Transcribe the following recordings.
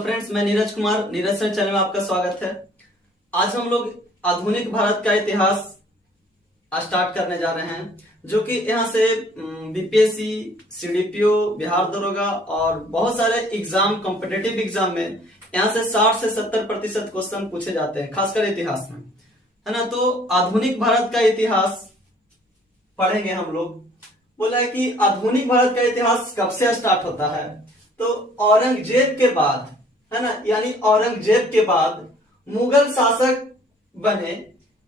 Hello friends, मैं Neeraj Kumar, Neeraj sir channel में आपका स्वागत है। आज हम लोग आधुनिक भारत का इतिहास स्टार्ट करने जा रहे हैं, जो कि यहाँ से बीपीएससी, सीडीपीओ, बिहार दरोगा और बहुत सारे एग्जाम, कॉम्पिटेटिव एग्जाम में यहाँ से 60 से 70% क्वेश्चन पूछे जाते हैं, खासकर इतिहास में, है ना। तो आधुनिक भारत का इतिहास पढ़ेंगे हम लोग। बोला है कि आधुनिक भारत का इतिहास कब से स्टार्ट होता है, तो औरंगजेब के बाद, है ना, यानी औरंगजेब के बाद मुगल शासक बने,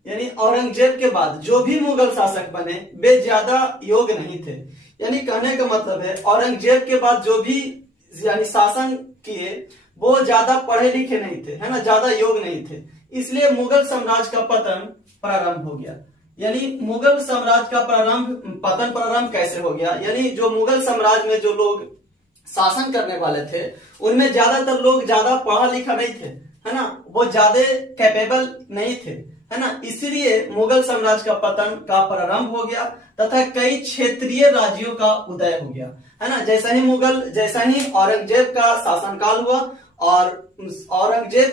यानी औरंगजेब के बाद जो भी मुगल शासक बने वे ज्यादा योग्य नहीं थे। यानी कहने का मतलब है औरंगजेब के बाद जो भी यानी शासन किए वो ज्यादा पढ़े लिखे नहीं थे, है ना, ज्यादा योग्य नहीं थे, इसलिए मुगल साम्राज्य का पतन प्रारंभ हो गया। यानी मुगल साम्राज्य का पतन प्रारंभ कैसे हो गया, यानी जो मुगल साम्राज्य में जो लोग शासन करने वाले थे उनमें ज्यादातर लोग ज्यादा पढ़ा लिखा नहीं थे, है ना, वो ज्यादा कैपेबल नहीं थे, है ना, इसीलिए मुगल साम्राज्य का पतन का प्रारंभ हो गया तथा कई क्षेत्रीय राज्यों का उदय हो गया, है ना। जैसा ही औरंगजेब का शासनकाल हुआ और औरंगजेब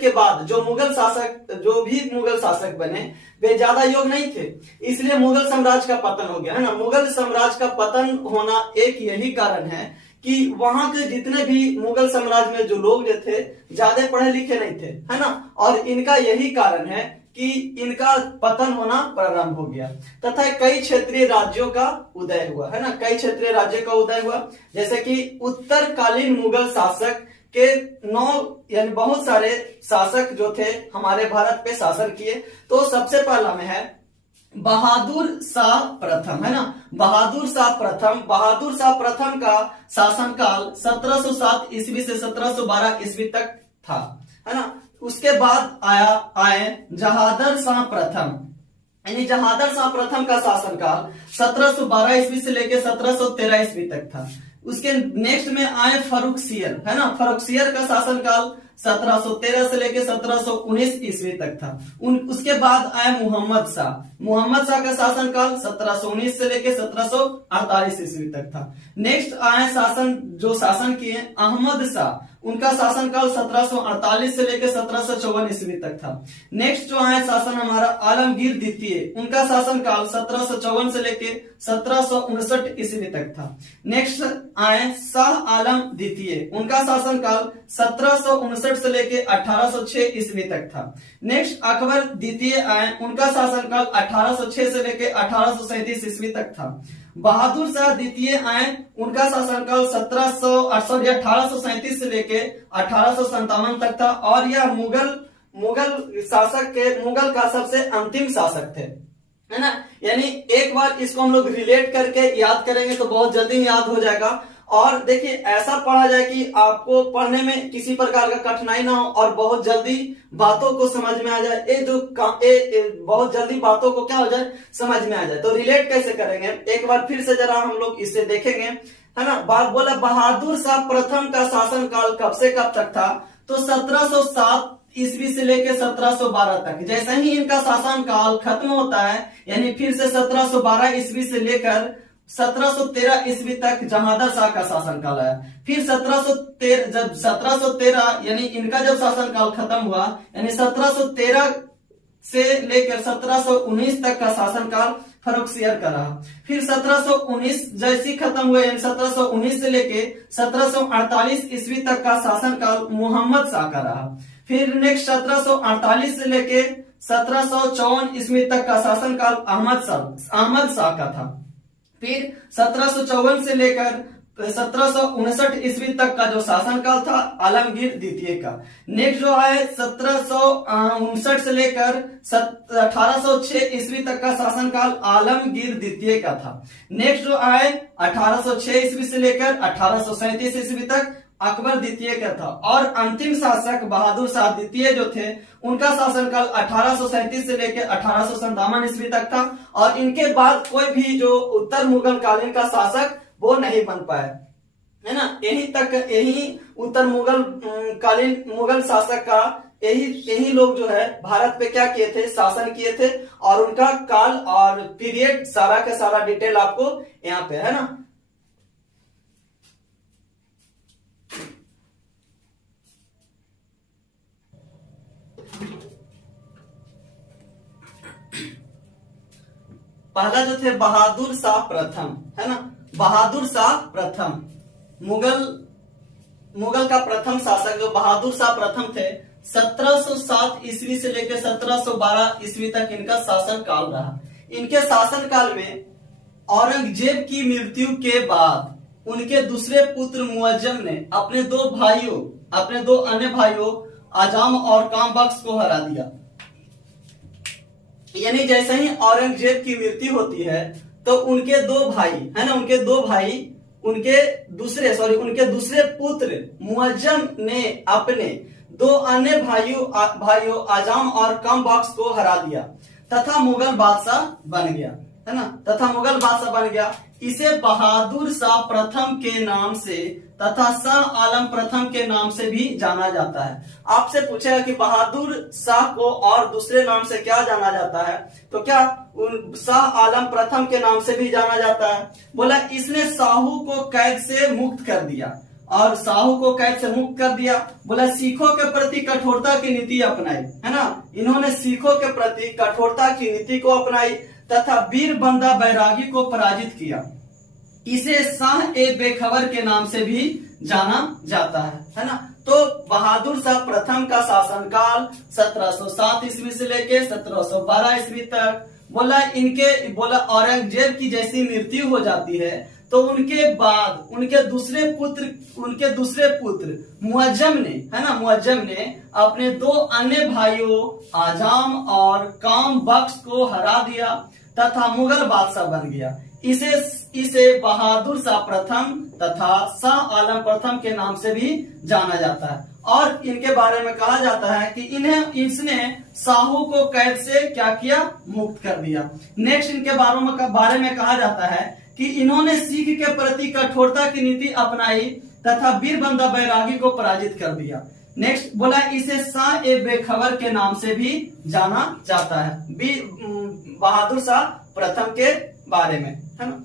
के बाद जो भी मुगल शासक बने वे ज्यादा योग्य नहीं थे, इसलिए मुगल साम्राज्य का पतन हो गया, है ना। मुगल साम्राज्य का पतन होना एक यही कारण है कि वहां के जितने भी मुगल साम्राज्य में जो लोग जो थे ज्यादा पढ़े लिखे नहीं थे, है ना, और इनका यही कारण है कि इनका पतन होना प्रारंभ हो गया तथा कई क्षेत्रीय राज्यों का उदय हुआ, है ना, कई क्षेत्रीय राज्यों का उदय हुआ। जैसे कि उत्तरकालीन मुगल शासक के 9 यानी बहुत सारे शासक जो थे हमारे भारत पे शासन किए। तो सबसे पहला में है बहादुर शाह प्रथम, है ना, बहादुर शाह प्रथम का शासनकाल 1707 ईस्वी से 1712 ईस्वी तक था, है ना। उसके बाद आए जहादर शाह प्रथम, यानी जहादर शाह प्रथम का शासनकाल 1712 ईस्वी से लेकर 1713 ईस्वी तक था। उसके नेक्स्ट में आए फर्रुखसियर, है ना, फर्रुखसियर का शासनकाल 1713 से लेकर 1719 ईस्वी तक था। उसके बाद आए मुहम्मद शाह का शासनकाल 1719 से लेकर 1748 ईस्वी तक था। नेक्स्ट आए जो शासन किए अहमद शाह, उनका शासनकाल 1748 से लेकर 1754 ईस्वी तक था। नेक्स्ट जो आए शासन हमारा आलमगीर द्वितीय, उनका शासनकाल 1754 से लेकर 1759 ईस्वी तक था। नेक्स्ट आए शाह आलम द्वितीय, उनका शासनकाल 1759 से लेकर 1806 ईस्वी तक था। नेक्स्ट अकबर द्वितीय आए, उनका शासनकाल 1806 से लेकर 1837 ईस्वी तक था। बहादुर शाह द्वितीय आए, उनका शासनकाल 1837 से लेके 1857 तक था और यह मुगल का सबसे अंतिम शासक थे, है ना। यानी एक बार इसको हम लोग रिलेट करके याद करेंगे तो बहुत जल्दी याद हो जाएगा। और देखिए ऐसा पढ़ा जाए कि आपको पढ़ने में किसी प्रकार का कठिनाई ना हो और बहुत जल्दी बातों को समझ में आ जाए। बहुत जल्दी बातों को क्या हो जाए, समझ में आ जाए। तो रिलेट कैसे करेंगे, एक बार फिर से जरा हम लोग इसे देखेंगे, है ना। बात बोला बहादुर शाह प्रथम का शासनकाल कब से कब तक था, तो 1707 ईस्वी से लेकर 1712 तक। जैसे ही इनका शासनकाल खत्म होता है, यानी फिर से 1712 ईस्वी से लेकर 1713 ईस्वी तक जहादर शाह का शासनकाल है। फिर 1713 यानी इनका जब शासनकाल खत्म हुआ, यानी 1713 से लेकर 1719 तक का शासनकाल फर्रुखसियर का रहा। फिर 1719 जैसी खत्म हुआ, यानी 1719 से लेकर 1748 ईस्वी तक का शासनकाल मुहम्मद शाह का रहा। फिर नेक्स्ट 1748 से लेके 1754 ईस्वी तक का शासनकाल अहमद शाह का था। फिर 1754 से लेकर 1759 ईस्वी तक का जो शासनकाल था आलमगीर द्वितीय का। नेक्स्ट जो है 1759 से लेकर 1806 ईस्वी तक का शासनकाल आलमगीर द्वितीय का था। नेक्स्ट जो आए 1806 ईस्वी से लेकर 1837 ईस्वी तक अकबर द्वितीय का था। और अंतिम शासक बहादुर शाह द्वितीय जो थे, उनका शासनकाल 1837 से लेकर 1857 ईस्वी तक था। और इनके बाद कोई भी जो उत्तर मुगल कालीन का शासक वो नहीं बन पाया, है ना। यही उत्तर मुगल कालीन मुगल शासक का यही लोग जो है भारत पे क्या किए थे, शासन किए थे। और उनका काल और पीरियड सारा का सारा डिटेल आपको यहाँ पे है ना। पहला जो थे बहादुर शाह प्रथम, है ना, बहादुर शाह प्रथम, मुगल का प्रथम शासक जो बहादुर शाह प्रथम थे, 1707 ईस्वी से लेकर 1712 ईस्वी तक इनका शासन काल रहा। इनके शासन काल में औरंगजेब की मृत्यु के बाद उनके दूसरे पुत्र मुअज्जम ने अपने दो अन्य भाइयों आजम और कामबख्श को हरा दिया। यानी जैसे ही औरंगजेब की मृत्यु होती है तो उनके दो भाई, है ना, उनके दूसरे पुत्र मुअज्जम ने अपने दो अन्य भाइयों आजम और कामबख्श को हरा दिया तथा मुगल बादशाह बन गया, है ना, इसे बहादुर शाह प्रथम के नाम से तथा शाह आलम प्रथम के नाम से भी जाना जाता है। आपसे पूछेगा कि बहादुर शाह को और दूसरे नाम से क्या जाना जाता है, तो क्या शाह आलम प्रथम के नाम से भी जाना जाता है। बोला इसने साहू को कैद से मुक्त कर दिया, और साहू को कैद से मुक्त कर दिया। बोला सिखों के प्रति कठोरता की नीति अपनाई, है ना, इन्होंने सिखों के प्रति कठोरता की नीति को अपनाई तथा वीर बंदा बैरागी को पराजित किया। इसे शाह ए बेखबर के नाम से भी जाना जाता है ना। तो बहादुर शाह प्रथम का शासनकाल 1707 ईस्वी से लेके 1712 ईस्वी तक। बोला औरंगजेब की जैसी मृत्यु हो जाती है तो उनके बाद उनके दूसरे पुत्र मुअज्जम ने अपने दो अन्य भाइयों आजम और कामबख्श को हरा दिया तथा मुगल बादशाह बन गया। इसे बहादुर शाह प्रथम तथा शाह आलम प्रथम के नाम से भी जाना जाता है। और इनके बारे में कहा जाता है कि इसने साहू को कैद से क्या किया, मुक्त कर दिया। नेक्स्ट इनके बारे में कहा जाता है कि इन्होंने सिख के प्रति कठोरता की नीति अपनाई तथा वीर बंदा बैरागी को पराजित कर दिया। नेक्स्ट बोला इसे शाह ए बेखबर के नाम से भी जाना जाता है, बहादुर शाह प्रथम के बारे में, है ना।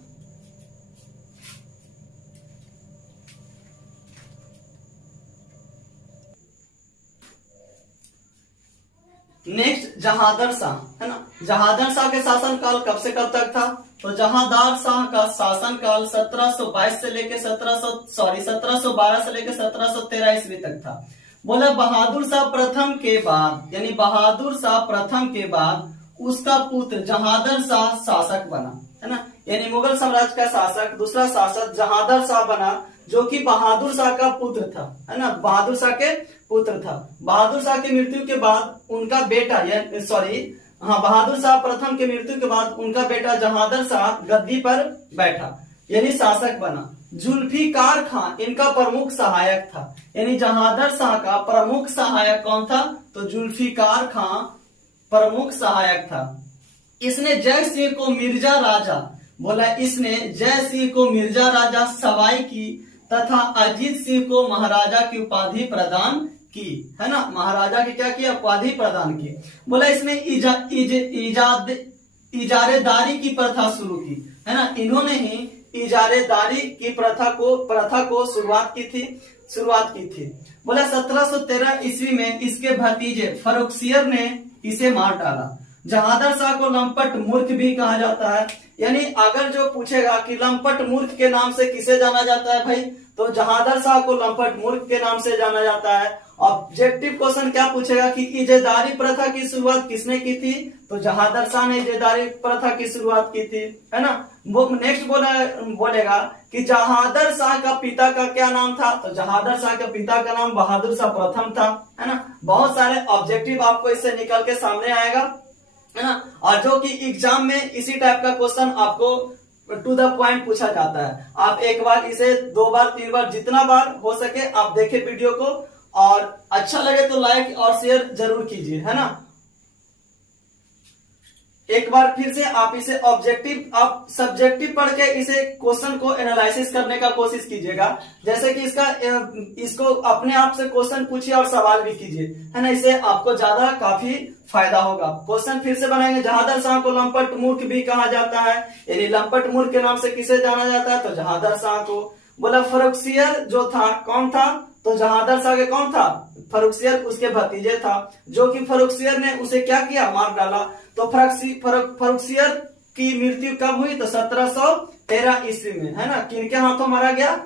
नेक्स्ट जहादर शाह, है ना। जहादर शाह के शासनकाल कब से कब तक था, तो जहादर शाह का शासनकाल 1712 से लेकर 1713 ईस्वी तक था। बोला बहादुर शाह प्रथम के बाद, यानी बहादुर शाह प्रथम के बाद उसका पुत्र जहादर शाह शासक बना, है ना। यानी मुगल साम्राज्य का शासक दूसरा शासक जहादर शाह बना, जो कि बहादुर शाह का पुत्र था, है ना, बहादुर शाह के पुत्र था। बहादुर शाह की मृत्यु के बाद उनका बेटा बहादुर शाह प्रथम की मृत्यु के बाद उनका बेटा जहादर शाह गद्दी पर बैठा, यानी शासक बना। जुल्फिकार खान इनका प्रमुख सहायक था, यानी जहादर शाह का प्रमुख सहायक कौन था, तो जुल्फिकार खान प्रमुख सहायक था। इसने जय सिंह को मिर्जा राजा सवाई की तथा अजीत सिंह को महाराजा की उपाधि प्रदान की, है ना, महाराजा की क्या किया, उपाधि प्रदान की। बोला इसने इजारेदारी की प्रथा शुरू की, है ना, इन्होंने ही इजारेदारी की प्रथा को शुरुआत की थी। बोला 1713 ईस्वी में इसके भतीजे फर्रुखसियर ने इसे मार डाला। जहादर शाह को लंपट मूर्ख भी कहा जाता है, यानी अगर जो पूछेगा कि लंपट मूर्ख के नाम से किसे जाना जाता है भाई, तो जहादर शाह को लंपट मूर्ख के नाम से जाना जाता है। ऑब्जेक्टिव क्वेश्चन क्या पूछेगा कि इजेदारी प्रथा की शुरुआत किसने की थी, तो जहादर शाह ने इजेदारी प्रथा की शुरुआत की थी, है ना। वो नेक्स्ट बोलेगा कि जहादर शाह का पिता का क्या नाम था, तो जहादर शाह के पिता का नाम बहादुर शाह प्रथम था, है ना। बहुत सारे ऑब्जेक्टिव आपको इससे निकल के सामने आएगा, है ना। और जो कि एग्जाम में इसी टाइप का क्वेश्चन आपको टू द पॉइंट पूछा जाता है। आप एक बार इसे 2 बार 3 बार जितना बार हो सके आप देखें वीडियो को, और अच्छा लगे तो लाइक और शेयर जरूर कीजिए, है ना। एक बार फिर से आप इसे आप सब्जेक्टिव पढ़ के इसे क्वेश्चन को एनालिसिस करने का कोशिश कीजिएगा। जैसे कि इसको अपने आप से क्वेश्चन पूछिए और सवाल भी कीजिए, है ना, इससे आपको ज्यादा काफी फायदा होगा। क्वेश्चन फिर से बनाएंगे। जहादर शाह को लंपट मूर्ख भी कहा जाता है, यानी लंपट मूर्ख के नाम से किसे जाना जाता है, तो जहादर शाह को। बोला फर्रुखसियर जो था कौन था, तो जहादर शाह के कौन था, फर्रुखसियर उसके भतीजे था, जो कि फर्रुखसियर ने उसे क्या किया, मार डाला। तो फर्रुखसियर की मृत्यु कब हुई? तो 1713 ईस्वी में, है ना। किनके हाथों मारा गया?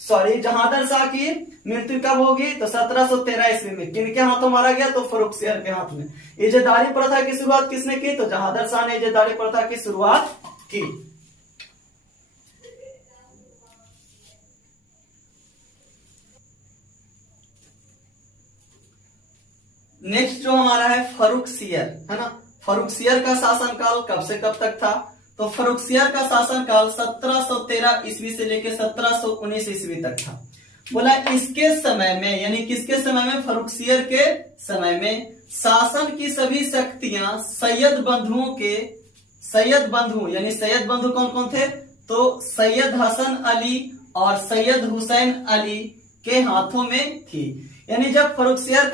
सॉरी, जहांगीर शाह की मृत्यु कब होगी? तो 1713 ईस्वी में। किनके हाथों मारा गया? तो फर्रुखसियर के हाथ में। इजेदारी प्रथा की शुरुआत किसने की? तो जहांगीर शाह ने इजेदारी प्रथा की शुरुआत की। नेक्स्ट जो हमारा है फर्रुखसियर, है ना। फर्रुखसियर का शासनकाल कब से कब तक था? तो फर्रुखसियर का शासनकाल 1713 ईस्वी से लेकर 1719 ईस्वी तक था। बोला इसके समय में, यानी किसके समय में? फर्रुखसियर के समय में शासन की सभी शक्तियां सैयद बंधुओं यानी सैयद बंधु कौन कौन थे? तो सैयद हसन अली और सैयद हुसैन अली के हाथों में थी। यानी जब फर्रुखसियर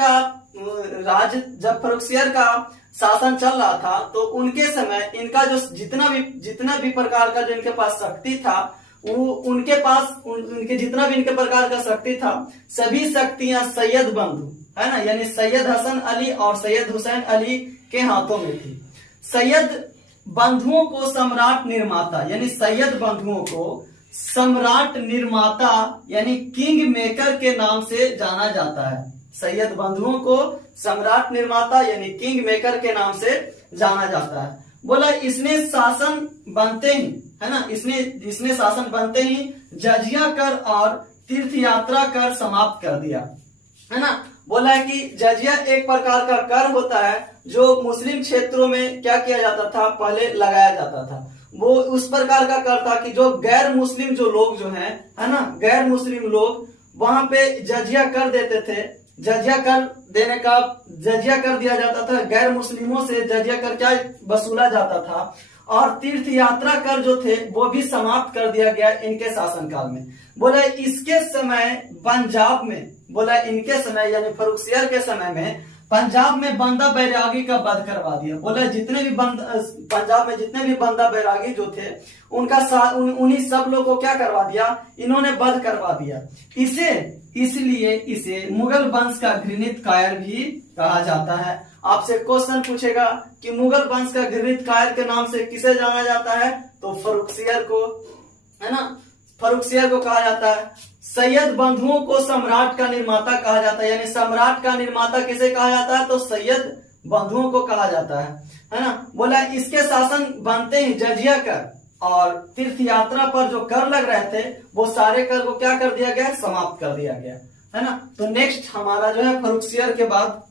का शासन चल रहा था तो उनके समय इनका जो जितना भी प्रकार का जो इनके पास शक्ति था, वो उनके जितना भी इनके प्रकार का शक्ति था, सभी शक्तियां सैयद बंधु, है ना, यानी सैयद हसन अली और सैयद हुसैन अली के हाथों में थी। सैयद बंधुओं को सम्राट निर्माता यानी किंग मेकर के नाम से जाना जाता है। सैयद बंधुओं को सम्राट निर्माता यानी किंग मेकर के नाम से जाना जाता है। बोला इसने शासन बनते ही, है ना, इसने शासन बनते ही जजिया कर और तीर्थ यात्रा कर समाप्त कर दिया, है ना। बोला है कि जजिया एक प्रकार का कर होता है जो मुस्लिम क्षेत्रों में क्या किया जाता था, पहले लगाया जाता था। वो उस प्रकार का कर था कि जो गैर मुस्लिम जो लोग जो हैं, है ना, गैर मुस्लिम लोग वहां पे जजिया कर देते थे। जजिया कर दिया जाता था। गैर मुस्लिमों से जजिया कर क्या वसूला जाता था। और तीर्थ यात्रा कर जो थे वो भी समाप्त कर दिया गया इनके शासनकाल में। बोला इसके समय पंजाब में, बोला इनके समय यानी फर्रुखसियर के समय में पंजाब में बंदा बैरागी का वध करवा दिया। बोला पंजाब में जितने भी बंदा बैरागी जो थे उन्हीं सब लोग को क्या करवा दिया, इन्होंने वध करवा दिया। इसलिए इसे मुगल वंश का घृणित कायर भी कहा जाता है। आपसे क्वेश्चन पूछेगा कि मुगल वंश का घृणित कायर के नाम से किसे जाना जाता है? तो फर्रुखसियर को, है ना, फर्रुखसियर को कहा जाता है। सैयद बंधुओं को सम्राट का निर्माता कहा जाता है, यानी सम्राट का निर्माता किसे कहा जाता है? तो सैयद बंधुओं को कहा जाता है ना। बोला इसके शासन बनते ही जजिया कर और तीर्थ यात्रा पर जो कर लग रहे थे वो सारे कर को क्या कर दिया गया? समाप्त कर दिया गया, है ना। तो नेक्स्ट हमारा जो है फर्रुखसियर के बाद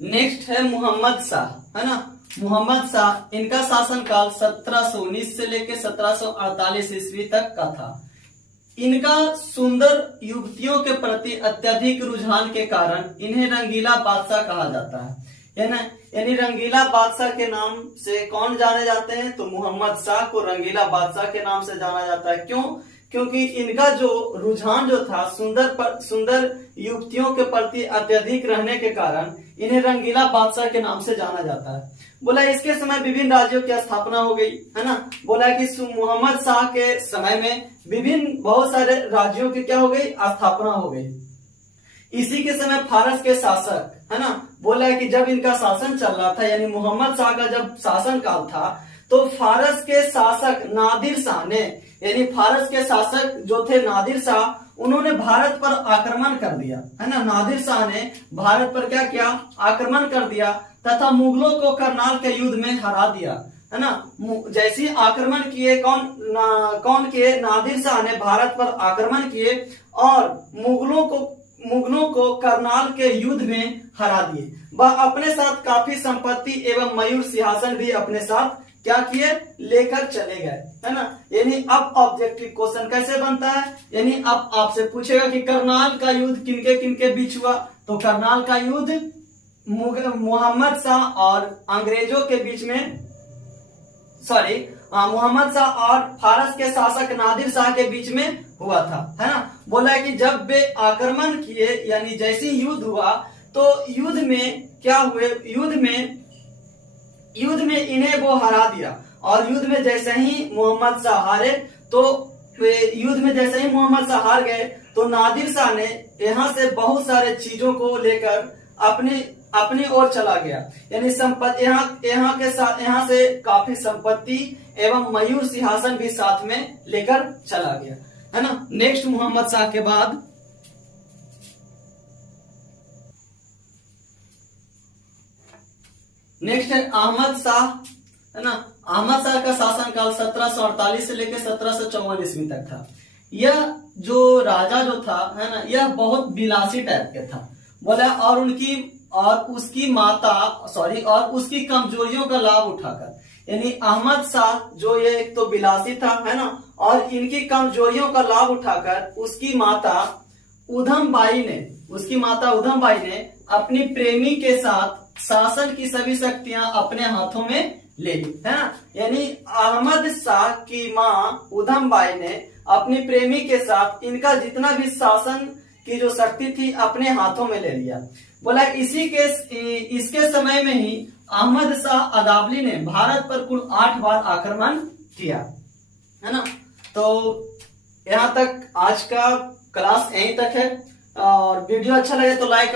नेक्स्ट है मोहम्मद शाह, है ना। मोहम्मद शाह, इनका शासनकाल 1719 से लेकर 1748 ईस्वी तक का था। इनका सुंदर युवतियों के प्रति अत्यधिक रुझान के कारण इन्हें रंगीला बादशाह कहा जाता है, यानी रंगीला बादशाह के नाम से कौन जाने जाते हैं? तो मोहम्मद शाह को रंगीला बादशाह के नाम से जाना जाता है। क्यों? क्योंकि इनका जो रुझान जो था सुंदर युवतियों के प्रति अत्यधिक रहने के कारण इन्हें रंगीला बादशाह के नाम से जाना जाता है। बोला इसके समय विभिन्न राज्यों की स्थापना हो गई, है ना। बोला कि मोहम्मद शाह के समय में बहुत सारे राज्यों की क्या हो गई? स्थापना हो गई। इसी के समय फारस के शासक, है ना, बोला कि जब इनका शासन चल रहा था यानी मोहम्मद शाह का जब शासन काल था तो फारस के शासक नादिर शाह ने, यानी फारस के शासक जो थे नादिर शाह, उन्होंने भारत पर आक्रमण कर दिया, है ना। नादिर शाह ने भारत पर क्या किया? आक्रमण कर दिया तथा मुगलों को करनाल के युद्ध में हरा दिया, है ना। जैसे आक्रमण किए कौन किए? नादिर शाह ने भारत पर आक्रमण किए और मुगलों को करनाल के युद्ध में हरा दिए। वह अपने साथ काफी संपत्ति एवं मयूर सिंहासन भी अपने साथ क्या किए? लेकर चले गए, है ना। यानी अब ऑब्जेक्टिव क्वेश्चन कैसे बनता है? यानी अब आपसे पूछेगा कि करनाल का युद्ध किनके किनके बीच हुआ? तो करनाल का युद्ध मोहम्मद शाह और अंग्रेजों के बीच में, मोहम्मद शाह और फारस के शासक नादिर शाह के बीच में हुआ था, है ना। बोला है कि जब वे आक्रमण किए यानी जैसे युद्ध हुआ तो युद्ध में क्या हुए? युद्ध में इन्हें वो हरा दिया और युद्ध में जैसे ही मोहम्मद शाह हारे तो युद्ध में जैसे ही मोहम्मद शाह हार गए तो नादिर शाह ने यहाँ से बहुत सारे चीजों को लेकर अपनी ओर चला गया, यानी संपत्ति यहाँ से काफी संपत्ति एवं मयूर सिंहासन भी साथ में लेकर चला गया, है ना। नेक्स्ट मोहम्मद शाह के बाद नेक्स्ट है अहमद शाह, है ना। अहमद शाह का शासनकाल 1748 से लेकर 1754 ईस्वी तक था। यह जो राजा जो था, है ना, यह बहुत विलासी टाइप के था बोला, और उसकी कमजोरियों का लाभ उठाकर, यानी अहमद शाह जो ये एक तो विलासी था, है ना, और इनकी कमजोरियों का लाभ उठाकर उसकी माता उधम बाई ने अपनी प्रेमी के साथ शासन की सभी शक्तियां अपने हाथों में ले ली, है ना। यानी अहमद शाह की माँ उधम बाई ने अपनी प्रेमी के साथ इनका जितना भी शासन की जो शक्ति थी अपने हाथों में ले लिया। बोला इसके समय में ही अहमद शाह अदावली ने भारत पर कुल 8 बार आक्रमण किया, है ना। तो यहाँ तक आज का क्लास यहीं तक है, और वीडियो अच्छा लगे तो लाइक